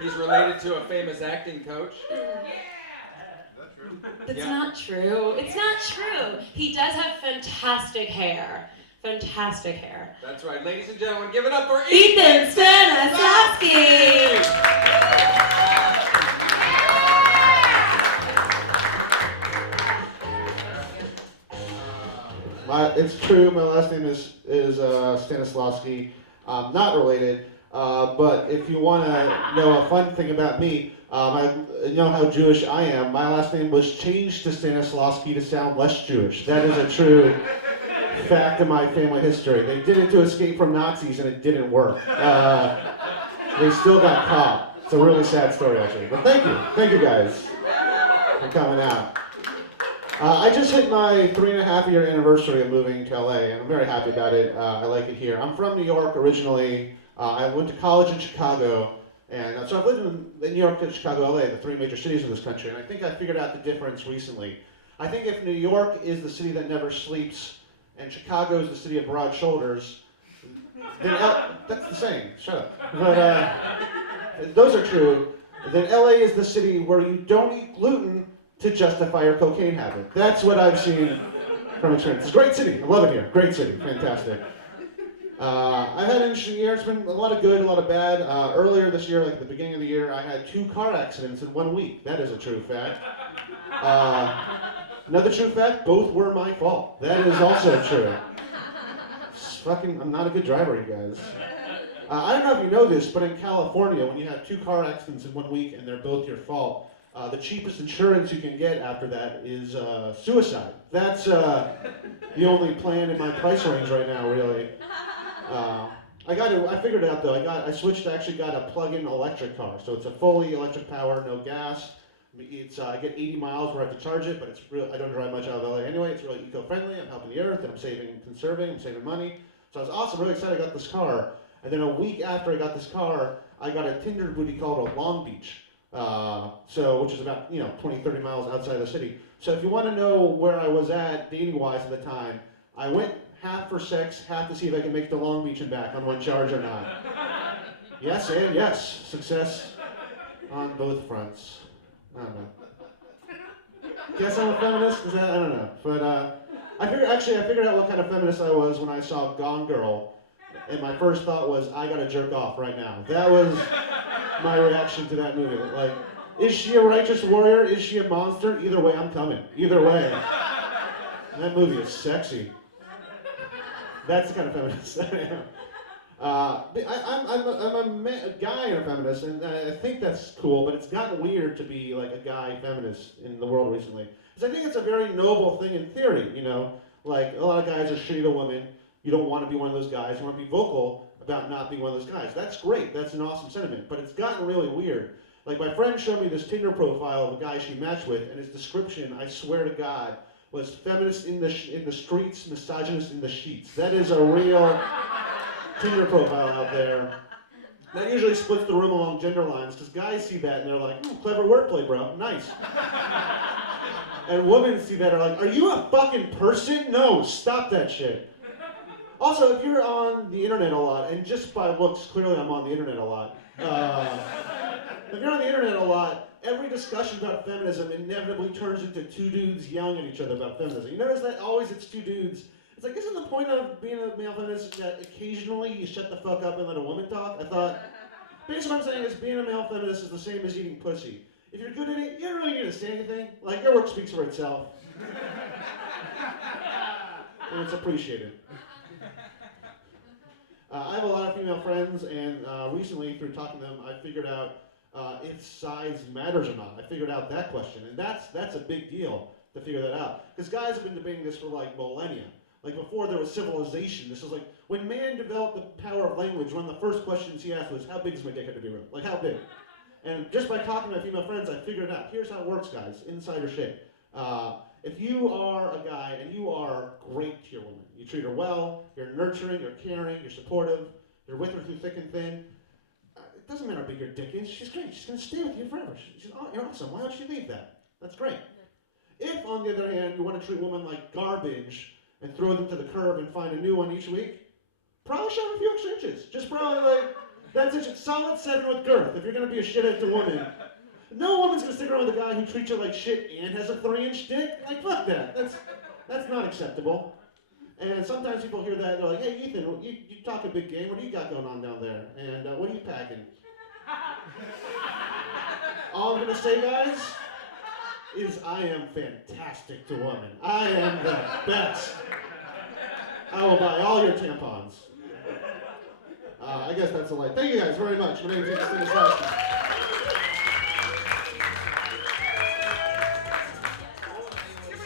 He's related to a famous acting coach. That's Yeah. not true. It's not true. He does have fantastic hair. Fantastic hair. That's right. Ladies and gentlemen, give it up for Ethan Stanislawski! It's true. My last name is Stanislawski. Not related. But if you want to know a fun thing about me, you know how Jewish I am. My last name was changed to Stanislawski to sound less Jewish. That is a true fact of my family history. They did it to escape from Nazis, and it didn't work. They still got caught. It's a really sad story, actually. But thank you guys for coming out. I just hit my 3.5-year anniversary of moving to LA, and I'm very happy about it. I like it here. I'm from New York originally. I went to college in Chicago, and so I've lived in New York, Chicago, LA, the three major cities of this country, and I think I figured out the difference recently. I think if New York is the city that never sleeps, and Chicago is the city of broad shoulders, then that's the same. Shut up. But those are true. Then LA is the city where you don't eat gluten to justify your cocaine habit. That's what I've seen from experience. It's a great city. I love it here. Great city. Fantastic. I've had an interesting year. It's been a lot of good, a lot of bad. Earlier this year, like at the beginning of the year, I had 2 car accidents in 1 week. That is a true fact. Another true fact, both were my fault. That is also true. I'm not a good driver, you guys. I don't know if you know this, but in California, when you have 2 car accidents in 1 week and they're both your fault, the cheapest insurance you can get after that is suicide. That's the only plan in my price range right now, really. I figured it out though. Actually got a plug-in electric car, so it's a fully electric power, no gas. I get 80 miles where I have to charge it, but it's real. I don't drive much out of LA anyway. It's really eco-friendly. I'm helping the earth, and I'm saving money. So I was awesome, really excited I got this car. And then a week after I got this car, I got a Tinder booty called a Long Beach. Which is about 20, 30 miles outside the city. So if you want to know where I was at dating-wise at the time, I went half for sex, half to see if I could make it to Long Beach and back on one charge or not. Yes and yes, success on both fronts. I don't know. Guess I'm a feminist? I don't know. But I figured out what kind of feminist I was when I saw Gone Girl, and my first thought was, I gotta jerk off right now. That was my reaction to that movie. Like, is she a righteous warrior? Is she a monster? Either way, I'm coming. Either way. That movie is sexy. That's the kind of feminist I am. I'm a guy and a feminist, and I think that's cool, but it's gotten weird to be like a guy feminist in the world recently. Because I think it's a very noble thing in theory, Like, a lot of guys are shitty to women. You don't want to be one of those guys. You want to be vocal about not being one of those guys. That's great. That's an awesome sentiment. But it's gotten really weird. Like, my friend showed me this Tinder profile of a guy she matched with, and his description, I swear to God, was feminist in the streets, misogynist in the sheets. That is a real Tinder profile out there. That usually splits the room along gender lines, because guys see that and they're like, clever wordplay, bro. Nice. And women see that and are like, are you a fucking person? No, stop that shit. Also, if you're on the internet a lot, and just by looks, clearly I'm on the internet a lot. If you're on the internet a lot, every discussion about feminism inevitably turns into 2 dudes yelling at each other about feminism. You notice that always it's 2 dudes. It's like, isn't the point of being a male feminist that occasionally you shut the fuck up and let a woman talk? I thought, basically what I'm saying is being a male feminist is the same as eating pussy. If you're good at it, you don't really need to say anything. Like, your work speaks for itself. And it's appreciated. I have a lot of female friends, and recently, through talking to them, I figured out if size matters or not. I figured out that question, and that's a big deal to figure that out. Because guys have been debating this for like millennia. Like before there was civilization, this was like, when man developed the power of language, one of the first questions he asked was, how big is my dick have to be real? Like, how big? And just by talking to my female friends, I figured it out. Here's how it works, guys. Insider shit. If you are a guy and you are great to your woman, you treat her well, you're nurturing, you're caring, you're supportive, you're with her through thick and thin, it doesn't matter how big your dick is, she's great. She's going to stay with you forever. You're awesome. Why would she leave that? That's great. If, on the other hand, you want to treat women like garbage and throw them to the curb and find a new one each week, probably shove a few extra inches. Just probably like, That's a solid 7 with girth. If you're gonna be a shithead to woman, no woman's gonna stick around with a guy who treats her like shit and has a 3-inch dick. Like, fuck that. That's not acceptable. And sometimes people hear that, they're like, hey, Ethan, you talk a big game. What do you got going on down there? And what are you packing? All I'm gonna say, guys, is I am fantastic to women. I am the best. I will buy all your tampons. I guess that's a lie. Thank you guys very much. My name is Stanislawski.